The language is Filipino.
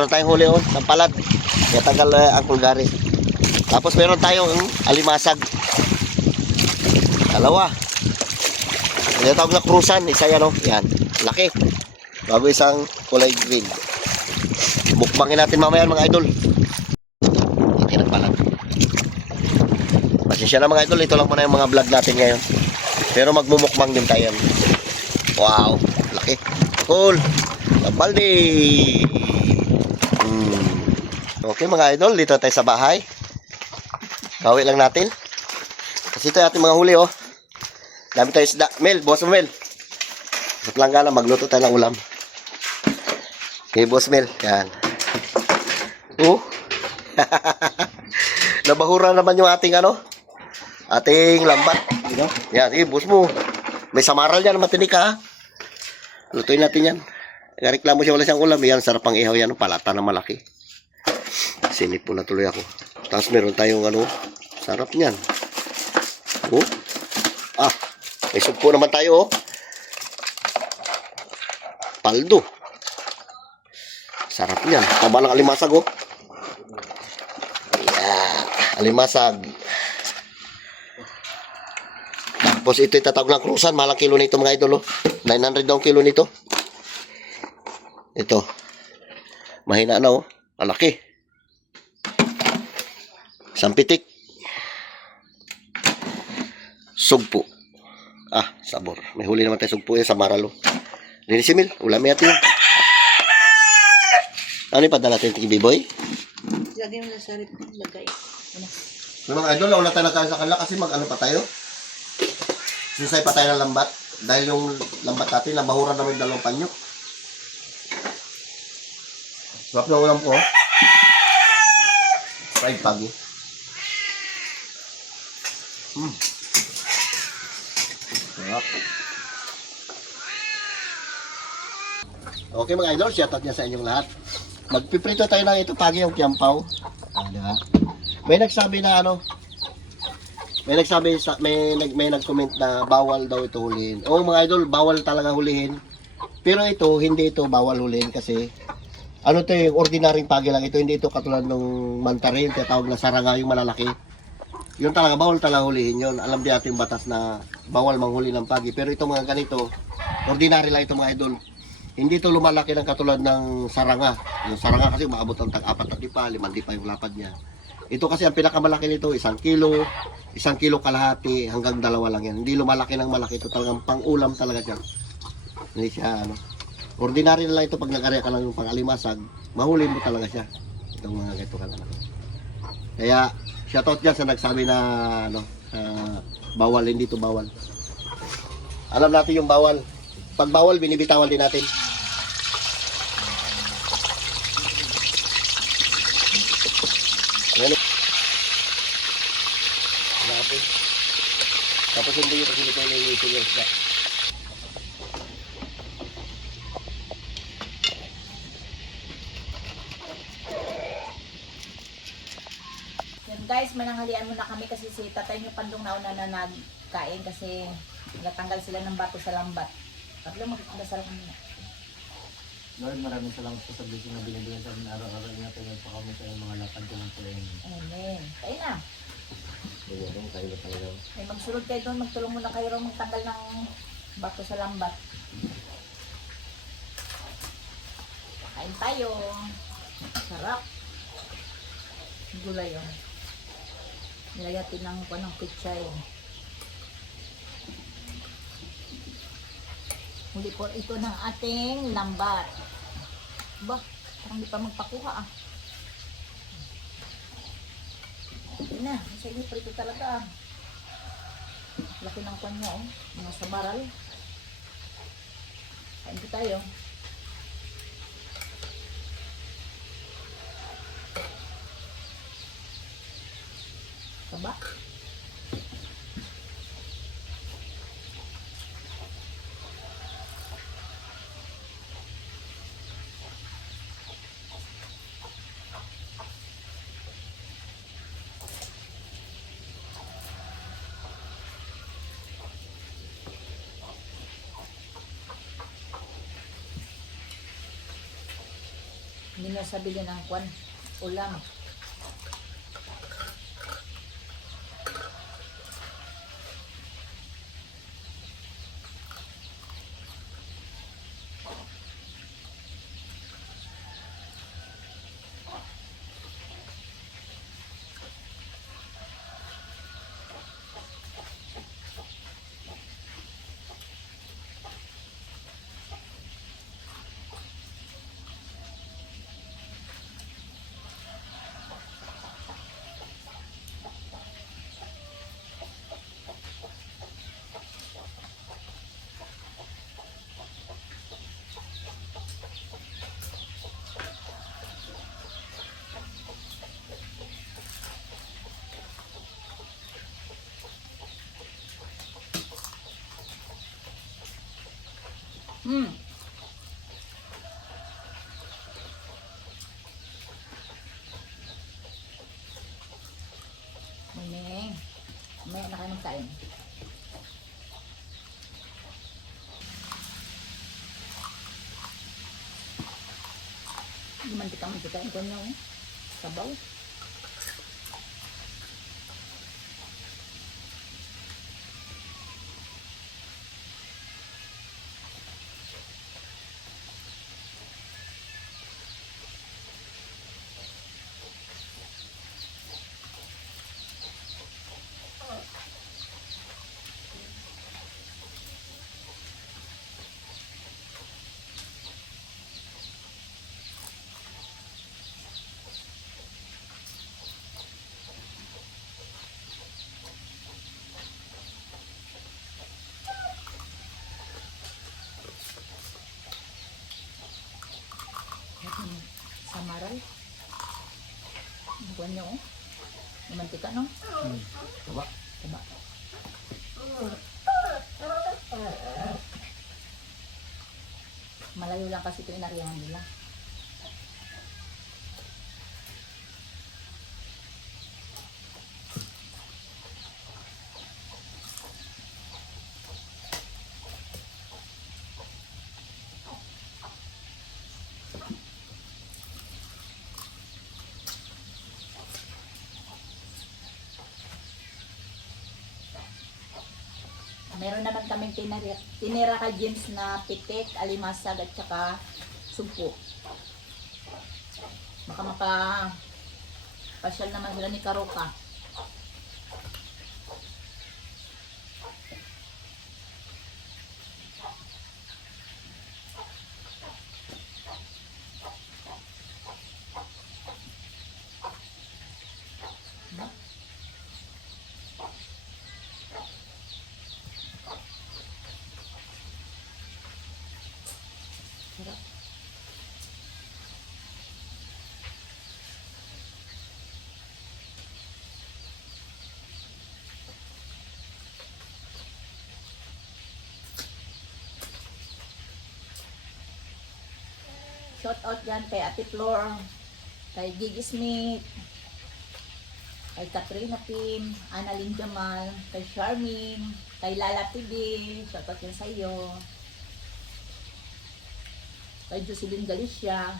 Meron tayong huli ng palad. Kaya tagal ang kulgari. Tapos meron tayong alimasag. Dalawa. Kaya tawag na krusan. Isa yan yan. Laki. Bago isang kulay green. Mukbangin natin mamaya mga idol. Hindi nagpalag. Pasensya na mga idol. Ito lang muna yung mga vlog natin ngayon. Pero magmumukbang din tayo. Wow. Laki. Cool. Baldi. Okay mga idol, dito tayo sa bahay. Kawi lang natin. Kasi ito yung ating mga huli Dami tayo isda. Mel, boss Mel. Sa planggana, magluto tayo ng ulam. Okay, boss Mel. Yan. Nabahura naman yung ating ating lambat. Yan, sige, boss mo. May samaral yan, matinik ha. Lutuin natin yan. Reklamo siya, wala siyang ulam. Yan, sarap ang ihaw yan. Palata na malaki. Sinip po na tuloy ako. Tapos meron tayong sarap niyan. May sugpo naman tayo Paldo. Sarap niyan. Taba ng alimasag Yeah, alimasag. Tapos ito itatawag ng krusan. Malang kilo nito mga idol 900 daw kilo nito. Ito. Mahina na malaki. Sampitik. Sugpo. Sabor. May huli naman tayo sugpo yan sa maralo. Linisimil. Ulami natin yan. Ano yung padala natin, Biboy? Lagay mo na sa rin. Lagay. Mga idol, nauna tayo nagkain sa kanila kasi mag-ano pa tayo. Sinisay pa tayo ng lambat. Dahil yung lambat natin, nabahura naman yung dalawang panyo. Swap na ulam ko. Fried pagi. Sarap. Okay mga idol, shoutout niya sa inyong lahat. Magpiprito tayo ng ito pagi yung kiampaw. Diba? May nagsabi na may nag-comment na bawal daw ito hulihin. Mga idol, bawal talaga hulihin. Pero ito, hindi ito bawal hulihin kasi to yung ordinaryong pagi lang ito. Hindi ito katulad ng mantarin, tinatawag na saranga yung malalaki. Yun talaga, bawal talaga hulihin yun. Alam din natin batas na bawal manghuli ng pagi. Pero ito mga ganito, ordinary lang ito mga idol. Hindi ito lumalaki ng katulad ng saranga. Yung saranga kasi umaabot ng tag-4 na dipa, 5 dipa yung lapad niya. Ito kasi ang pinakamalaki nito, 1 kilo, 1 kilo kalahati, hanggang 2 lang yan. Hindi lumalaki ng malaki. Ito talagang pang-ulam talaga siya. Hindi siya ordinary na lang ito pag nag-area ka lang yung pang-alimasag, mahuli mo talaga siya. Itong mga ganito ka lang. Kaya, shoutout dyan sa nagsabi na bawal, hindi ito bawal. Alam natin yung bawal. Pag bawal, binibitawan din natin. Ayan. Tapos hindi yung pasilito yung isin yung isda. Guys, mananghalian muna kami kasi si tatay niyo Pandong nauna na nagkain kasi natanggal sila ng bato sa lambat. Tapos magdasal kami na. Lord, maraming salamat sa blessing na binibigyan sa amin araw-araw. Ingatan niyo po kami sa mga lakad ko ng tuloy. Amen. Kain na. Kain na talaga. Ay, magsulod kayo doon. Magtulong muna kayo rin magtanggal ng bato sa lambat. Kain tayo. Sarap. Gulay yun. Nilayatin ng pichay. Muli po ito ng ating lambat. Parang di pa magpakuha Hindi na, sa inyo prito talaga Laki ng kwan niya mga samaral. Kain po tayo. Saba. Hindi na na sa bili ng kwan, ulam. Hmm. Muning. Mamaya na kayo magkain. Mantika-mantika yung kanya, oh. Sabaw. Samaral. Ang kuwan niyo, oh. Mantika, no? Taba. Diba? Malayo lang kasi ito inarihan nila. Meron naman kaming tinira ka jeans na pitik, alimasag at saka sumpo. Baka pasyal naman sila ni Karoka. Sarap. Shout out yan kay Ate Flor, kay Gigi Smith, kay Katrina Pim, Annalyn Jamal, kay Charmin, kay Lala TV, shout out yan sa iyo. Kay Jocelyn Galicia,